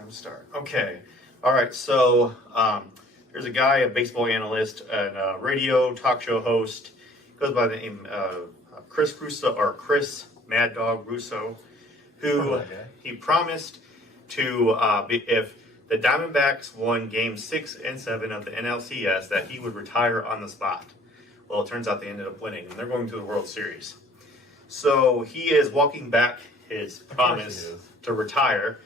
time to start. Okay. All right. So there's a guy, a baseball analyst, and a radio talk show host. Goes by the name Chris Russo or Chris Mad Dog Russo, who he promised to if the Diamondbacks won Game 6 and 7 of the NLCS, that he would retire on the spot. Well, it turns out they ended up winning, and they're going to the World Series. So he is walking back his promise to retire,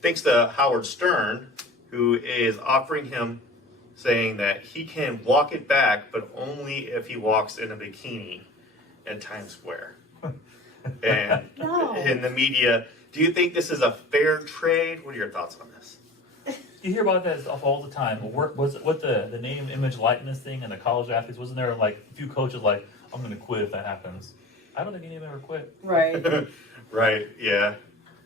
thanks to Howard Stern, who is offering him, saying that he can walk it back, but only if he walks in a bikini at Times Square. And in the media, do you think this is a fair trade? What are your thoughts on this? You hear about that stuff all the time. Was it what the name, image, likeness thing and the college athletes? Wasn't there like a few coaches like, I'm going to quit if that happens? I don't think any of them ever quit. Right. Right, yeah.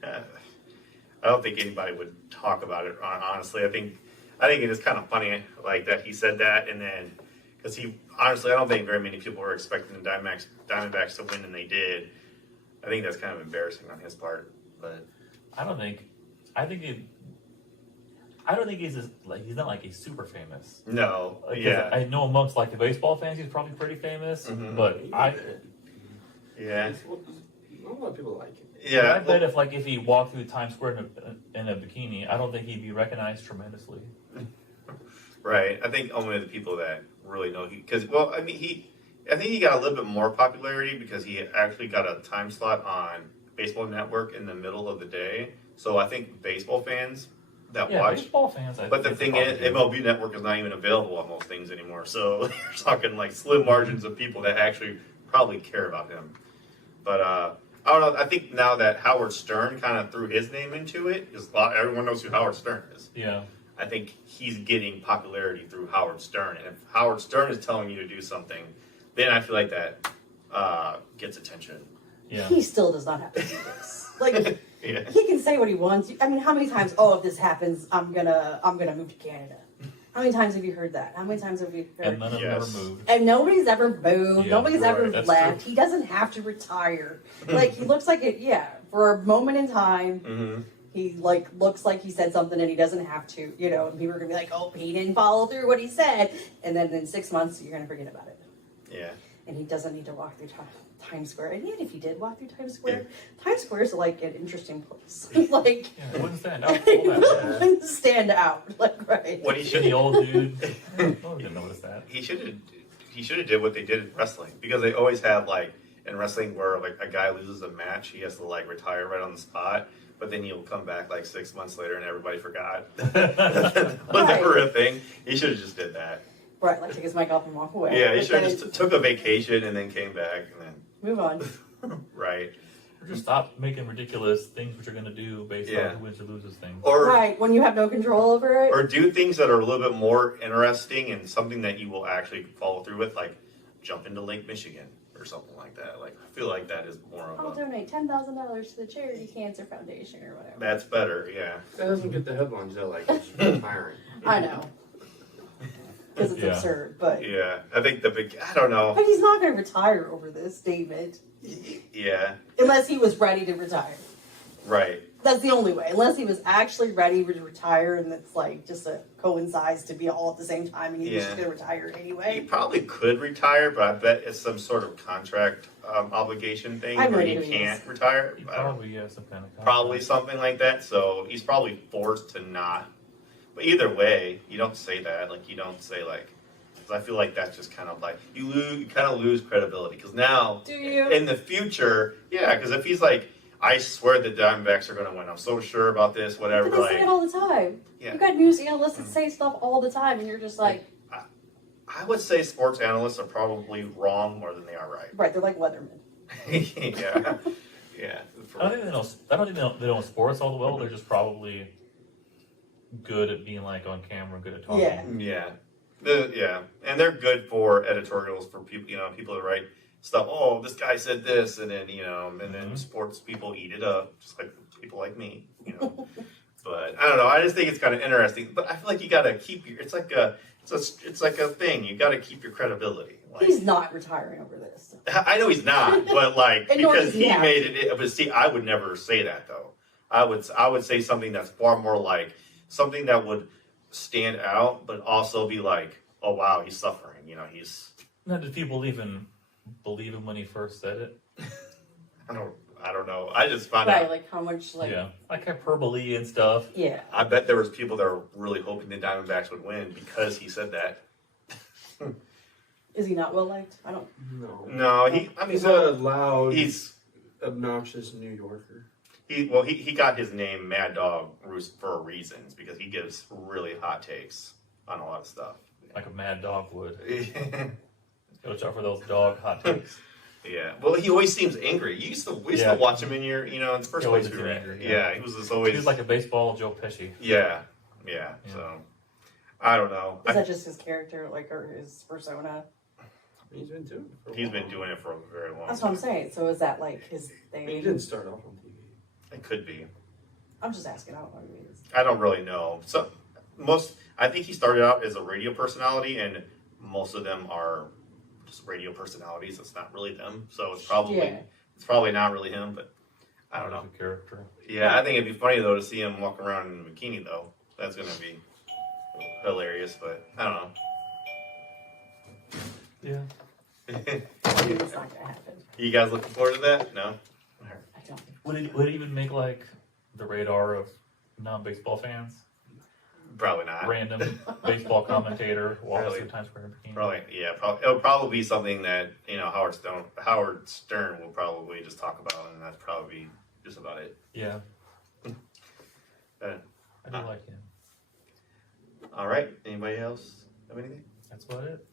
I don't think anybody would talk about it, honestly. I think it is kind of funny like that he said that, and then because I don't think very many people were expecting the Diamondbacks to win, and they did. I think that's kind of embarrassing on his part, but I think he's not like he's super famous. No, Like, yeah. I know amongst like the baseball fans, he's probably pretty famous, but Yeah. Not a lot of people like him. Yeah. I bet if he walked through Times Square in a bikini, I don't think he'd be recognized tremendously. Right. I think only the people that really know I think he got a little bit more popularity because he actually got a time slot on Baseball Network in the middle of the day. So I think baseball fans that watch. Baseball fans. But the thing is, MLB Network is not even available on most things anymore. So you're talking like slim margins of people that actually probably care about him. But I don't know. I think now that Howard Stern kind of threw his name into it, because everyone knows who Howard Stern is. Yeah. I think he's getting popularity through Howard Stern. And if Howard Stern is telling you to do something, then I feel like that gets attention. Yeah. He still does not have to do this. Like, Yeah. he can say what he wants. I mean, how many times? Oh, if this happens, I'm gonna move to Canada. How many times have you heard that? How many times have you heard? And none of them ever moved. And nobody's ever moved. Yeah, Nobody's ever that's left. true. He doesn't have to retire. Like, he looks like it. Yeah, for a moment in time, Mm-hmm. he looks like he said something and he doesn't have to. You know, and people are gonna be like, "Oh, he didn't follow through what he said," and then in 6 months you're gonna forget about it. Yeah. And he doesn't need to walk through Times Square. And even if he did walk through Times Square, Times Square is like an interesting place. Like, Yeah, it wouldn't stand out. it wouldn't stand out. Like, right. What he Should should the old dude? No one didn't notice that. he should have did what they did in wrestling, because they always have like in wrestling where like a guy loses a match, he has to like retire right on the spot, but then he'll come back like 6 months later and everybody forgot. Was never a thing. He should have just did that. Right, like take his mic off and walk away. Yeah, he But should have then just took a vacation and then came back and then move on. right. Or just stop making ridiculous things which you're going to do based Yeah. on who wins or loses things. Or Right, when you have no control over it. or do things that are a little bit more interesting and something that you will actually follow through with, like jump into Lake Michigan or something like that. Like I feel like that is more I'll of a donate $10,000 to the Charity Cancer Foundation or whatever. that's better, yeah. That doesn't get the headlines though, like he's retiring. I know. Because it's Yeah. absurd, but Yeah. I think I don't know. but he's not going to retire over this, David. Yeah. Unless he was ready to retire. Right. That's the only way. Unless he was actually ready to retire, and it's like just a coincides to be all at the same time, and he's Yeah. just going to retire He anyway. probably could retire, but I bet it's some sort of contract obligation thing I have no where he idea who he can't is. retire. He I don't- probably has some kind of Probably something like that. So he's probably forced to not. But either way, you don't say that. Like you don't say like, because I feel like that's just kind of like you kind of lose credibility. Because now, Do you? in the future, yeah. Because if he's like, I swear the Diamondbacks are going to win. I'm so sure about this. Whatever. But they say Like, it all the time. Yeah. You got news analysts that say stuff all the time, and you're just like, I would say sports analysts are probably wrong more than they are right. right, they're like weathermen. Yeah. Yeah. I don't think they know sports all the well. They're just probably good at being like on camera, good at talking. Yeah. Yeah. Yeah. And they're good for editorials for people, people that write stuff. Oh, this guy said this, and then, and then sports people eat it up, just like people like me, But I don't know. I just think it's kind of interesting. But I feel like you got to keep it's like a thing. You got to keep your credibility. Like, He's not retiring over this. I know he's not, but like And nor because does he he have made it. But see, I would never say that though. I would say something that's far more like something that would stand out, but also be like, oh wow, he's suffering. You know, he's. Now, did people even believe him when he first said it? I don't know. I just found Right, out. like how much, like, Yeah, like hyperbole and stuff. yeah. I bet there was people that were really hoping the Diamondbacks would win because he said that. Is he not well liked? I don't. No. No, I mean, He's so a loud, he's obnoxious New Yorker. he got his name Mad Dog for a reason because he gives really hot takes on a lot of stuff. Like a mad dog would. Yeah. Watch out for those dog hot takes. Yeah. Well, he always seems angry. We used to watch him in your, in the first He always place we seemed were at. angry, Yeah. yeah. He was just always. He was like a baseball Joe Pesci. Yeah. So, I don't know. Is that just his character, like, or his persona? He's been doing it for a He's while. been doing it for a very long That's what I'm time. saying. So is that like his He thing? didn't start off on TV. It could be. I'm just asking. I don't know what it is. I don't really know. I think he started out as a radio personality, and most of them are just radio personalities. It's not really them, so it's probably not really him. But I don't know. The character. Yeah, I think it'd be funny though to see him walk around in a bikini though. That's gonna be hilarious. But I don't know. Yeah. It's not gonna happen. You guys looking forward to that? No. I don't. Would it even make like the radar of non-baseball fans? Probably not. Random baseball commentator walks Probably. through Times Square in bikini. Probably, yeah. It'll probably be something that Howard Stern will probably just talk about, and that's probably just about it. Yeah, Uh, I do like him. all right. Anybody else have anything? That's about it.